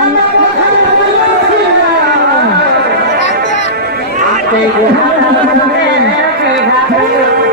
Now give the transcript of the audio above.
국민 from their